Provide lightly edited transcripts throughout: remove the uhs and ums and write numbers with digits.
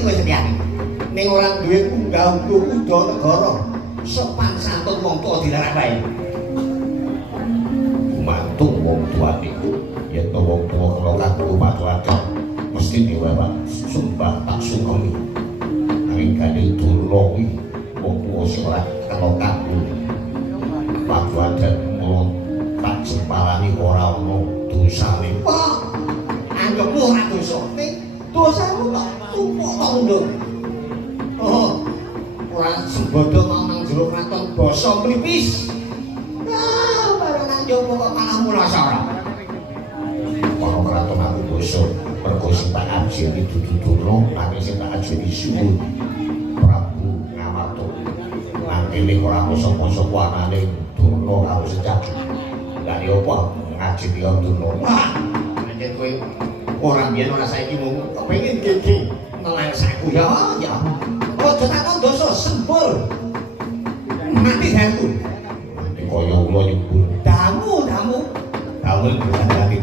kowe Setyaki. Ning ora duwe unggah-ungguh kuda negara. Sopan santun wong tuwa dilarang wae. Gumantung wong tuane. Yen to wong tuwa kala kanggo matur mesti diwewan sumpah tak sungkemi. Nanging gane Durna kuwi wong tuwa sing ora kala kanggo. Paduadan mulo tak jemparani ora ana dosane. Kok anggapmu ora dosa. Ning dosamu kok tumpuk tandung. Oh, ora sembodo mau nang jero kraton basa mlipis. Nah, bareng nang jowo kok malah mulasara. Ana kraton aku basa mergo sing tak ajeni dudu Durna, nanging sing tak ajeni suwun Prabu Ngamato. Nangkene ora kosok-kosok anane Durna karo Secaki. Lah ya apa ngajeni Durna. Wah, nek kowe ora biyen ora saiki mung kepengin gege nelangsaku ya. Aja takon dosa sembur. Mati daku. Mati kaya kula nyebur. Damu. Damu berhati-hati.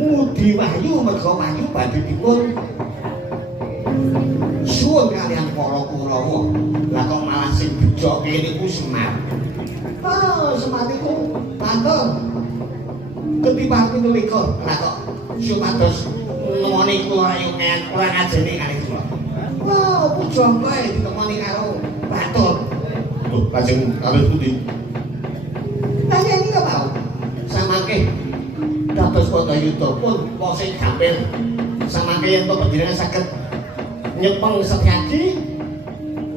ngudi wahyu merga wahyu badhe dipun suwun kalian para Kurawa. Lah kok malah sing bejoke niku Semar. Semar iku matur ketimbang 17. Lah kok supados nemoni kula ayo ora ngajeni kalih kula. Pujon kowe ditemoni karo batur. Lho, kajeng kalih pundi? Lah iki kok mau samangke dados Wadayuda pun posing gampil. Samangke yen to panjenengan saged nyepeng Setyaki.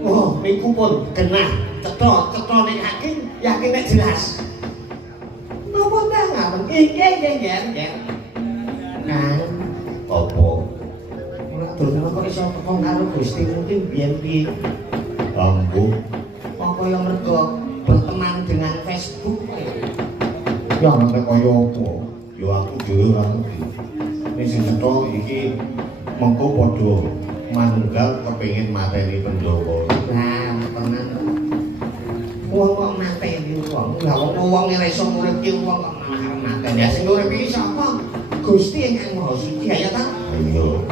Oh, niku pun genah cetha ning hakim yakin nek jelas. Napa ta ngaten? Nggih. Nah, apa? Ora dono kok iso teko karo Gusti mungkin biyen-biyen. Ambu. Apa kaya mergo berteman dengan Facebook kaya. Ya nek kaya apa? Ya aku dhewe ora ngerti. Nek sing cetha iki mengko padha manunggal kepengin mateni Pandhawa. Nah, tenan. Wong kok mateni wong. Lah wong ora iso urip ki wong kok malah mateni. Ya sing urip iki sapa? Gusti ingkang Maha Suci ya ta? Iya.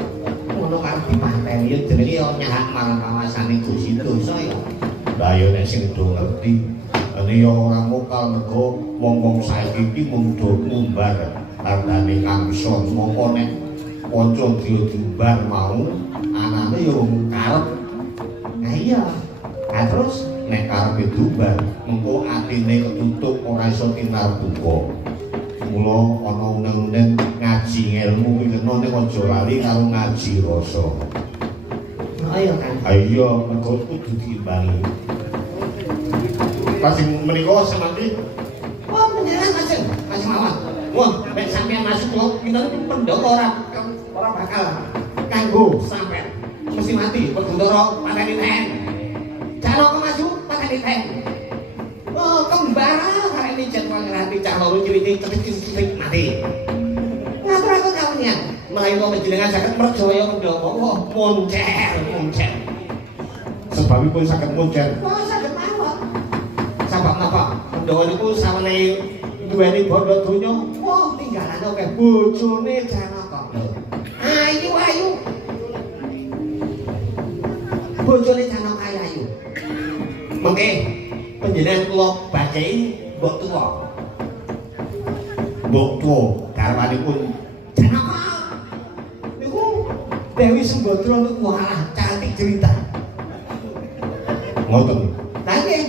Ngono karo dipateni ya jenenge ya nyahak marang kawasane Gusti dosa ya. Lah ya nek sing do ngerti. Ane ya ora mokal mergo wong-wong saiki iki mung do ngumbar tandane kamson mongko nek kanca diumbar mau anane ya karep. Nah iya. Nah terus nek karepe diumbar mengko atine ketutup ora iso tinarbuka. Mula ana uneng-uneng ngaji ilmu kuwi kena ning aja lali karo ngaji rasa. Ayo kan. Ayo mergo kudu diimbangi. Pas menika semanti. Oh beneran Mas mawon. Wah, nek sampeyan masuk kok pinten Pandhawa ora bakal kanggo sampean. Mesti mati Pandhawa pateni ten. Jangan maju pateni ten. Oh, kembara hari ini jadwal ngerti cah loro cilik cerit mati. Ngatur aku kawanian. Melayu panjenengan saged percaya Pandhawa. Wah, moncer. Sebabipun saged moncer. Wah, saged mawon. Sebab napa? Pandhawa niku sawene duweni bondo donya. Wah, tinggalane akeh bojone Janaka. Ayu. Bojone Janaka ayu. Mengke panjenengan kula bacahi mbok tuwa. Mbok tuwa garwanipun Janaka. Niku Dewi Sembadra niku wah cantik cerita. Ngoten. Lah nggih.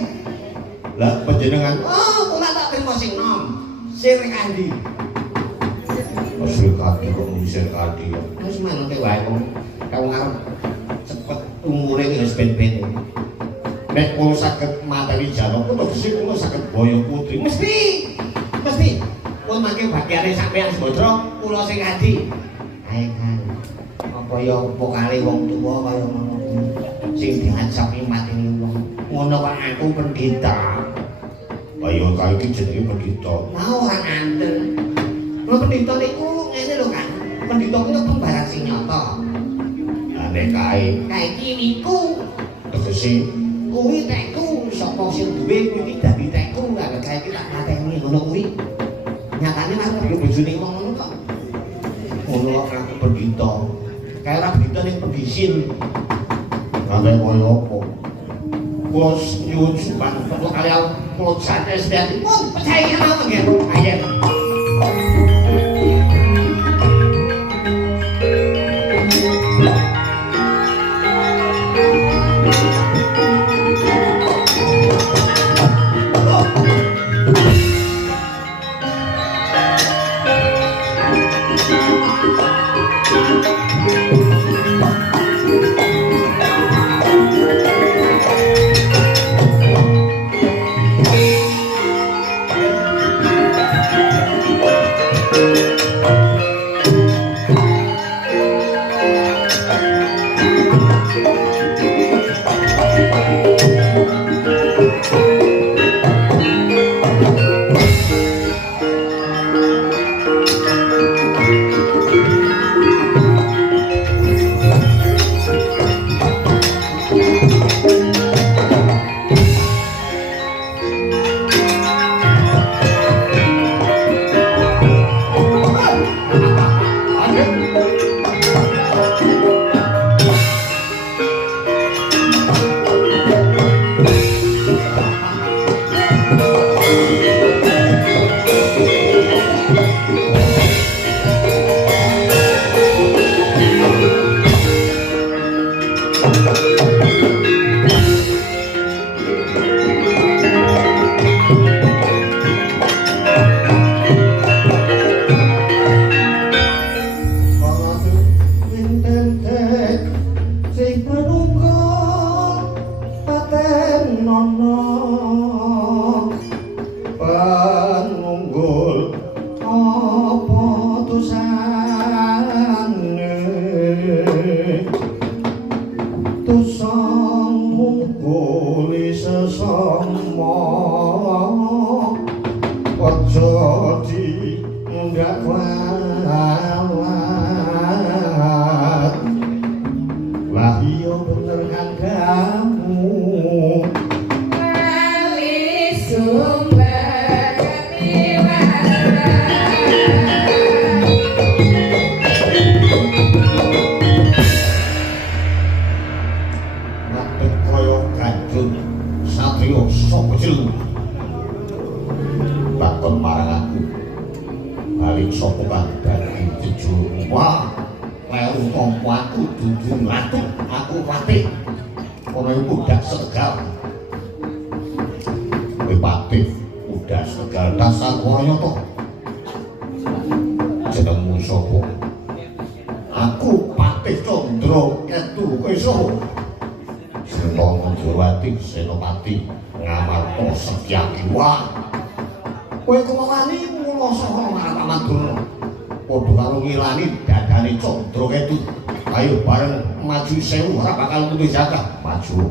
Lah panjenengan kula tak trimo sing nom. Sir Kandi. Sir Kandi kok Sir Kandi. Wis manut wae wong kang arep cepet umure wis ben-ben. Nek kula saged mateni Janaka tegese kula saged boyo putri. Mesti. Pun mangke bagiane sampeyan Sembadra kula sing Kandi. Ae kan. Apa ya pokale wong tuwa kaya ngono. Sing diajak mati wong. Ngono kok aku pendeta. Ayo kae iki jenenge pendeta. Lah ora ngandel. Lho pendeta niku ngene lho kan. Pendeta kuwi pembarat sing nyata. Lah nek kae iki niku tegese kuwi tekku sapa sing duwe kuwi dadi tekku lah kae iki tak mateni ngono kuwi. Nyatane aku yo bojone wong ngono kok. Ngono kok aku pendeta. Kae ora pendeta ning pendisin. Lah koyo apa? Kula nyuwun supan kula kalian kula santai sedaya. Percaya mawon nggih. Ayo. Sumpah aku dudu mati, aku mati. Kowe budak segal. Kowe pati budak segal dasar kaya to. Jenengmu sapa? Aku Patih Candra Ketu, kowe sapa? Senopati Senopati Ngamarta Setyakiwa. Kowe kemawani mula saka Ngamarta padha karo ngilani dadane Candra Ketu. Ayo bareng maju 1000 ora bakal nutup jaga. Maju.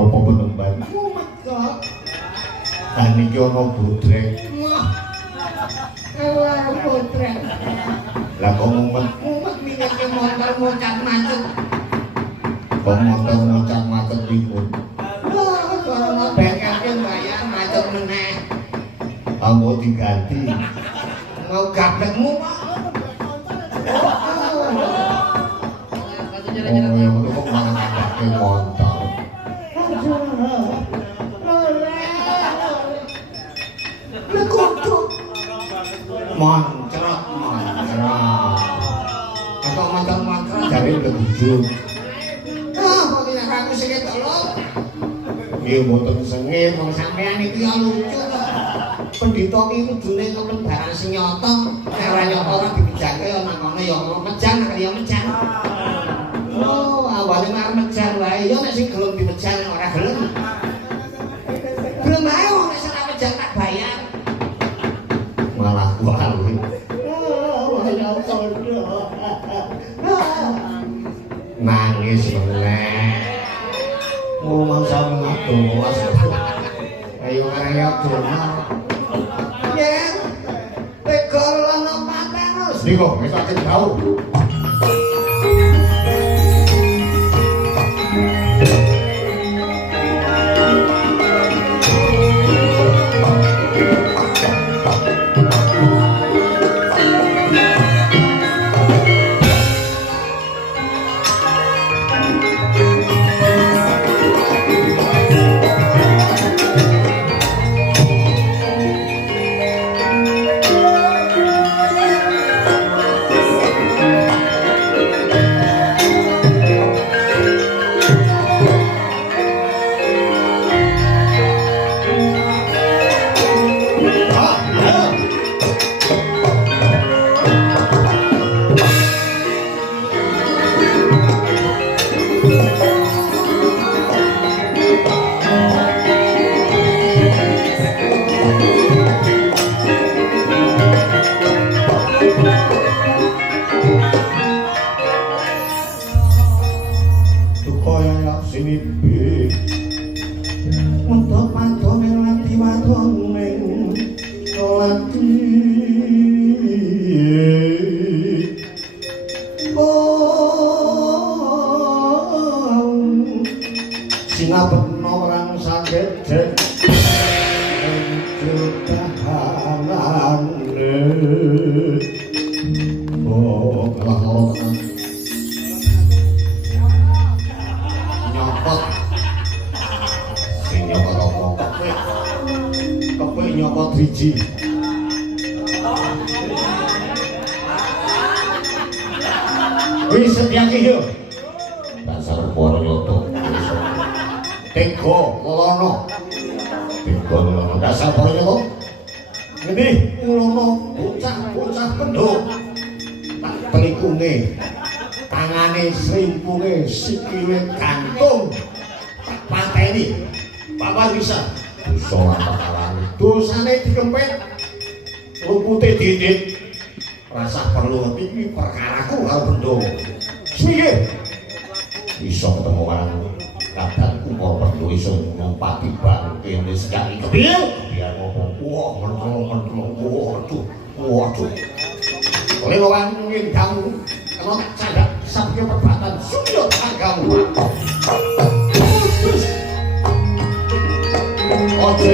Napa penemban? Mumet kok. Kan iki ana budrek. Wah, budrek. Lah kok mumet minggir motor mucat macet. Kok motor mucat macet pipun? Wah, kalau bengkelnya bayar macet meneh. Mau diganti. Mau gablekmu Pak. Oh, yang itu kok malah ngajake motor. Lekuduk. Moncrot. Atau motor-motor dari legujur. Ah, kok tidak aku sing tolong. Iya, mboten sengit, wong sampean iki ya lucu kok. Pendhita iki kudune temen barang sing nyata, nek ora nyata ora dibijake ya nang kono ya mejan kaya mejan. Oh, awale marep mejan wae ya nek sing gelem dimejan ora gelem. Gelem ae wong nek ora mejan tak bayar. Malah kuwi. Oh, ya kono. Nangis meneh. Ngomong sama ngados. Ayo karya dono. Yen tegol ana paten. Niku wis tak tau. Wis setyake yo. Dasar Pornyoto. Tega lono. Tega lono dasar Pornyoto. Ngendi lono bocah pendhok. Tak pelikune. Tangane srimpunge sikile gantung. Tak pateni. Papa bisa. Dosa apa dosane dikempet. Lupute didit. Rasa perlu iki perkaraku karo bendo. Piye? Iso ketemu karo kadangku kok perlu iso ngumpati bangke wis kali kepiye? Biar ngomong waduh. Oleh wong ngindang kena candak sabke perbatan suyo agamu. Ojo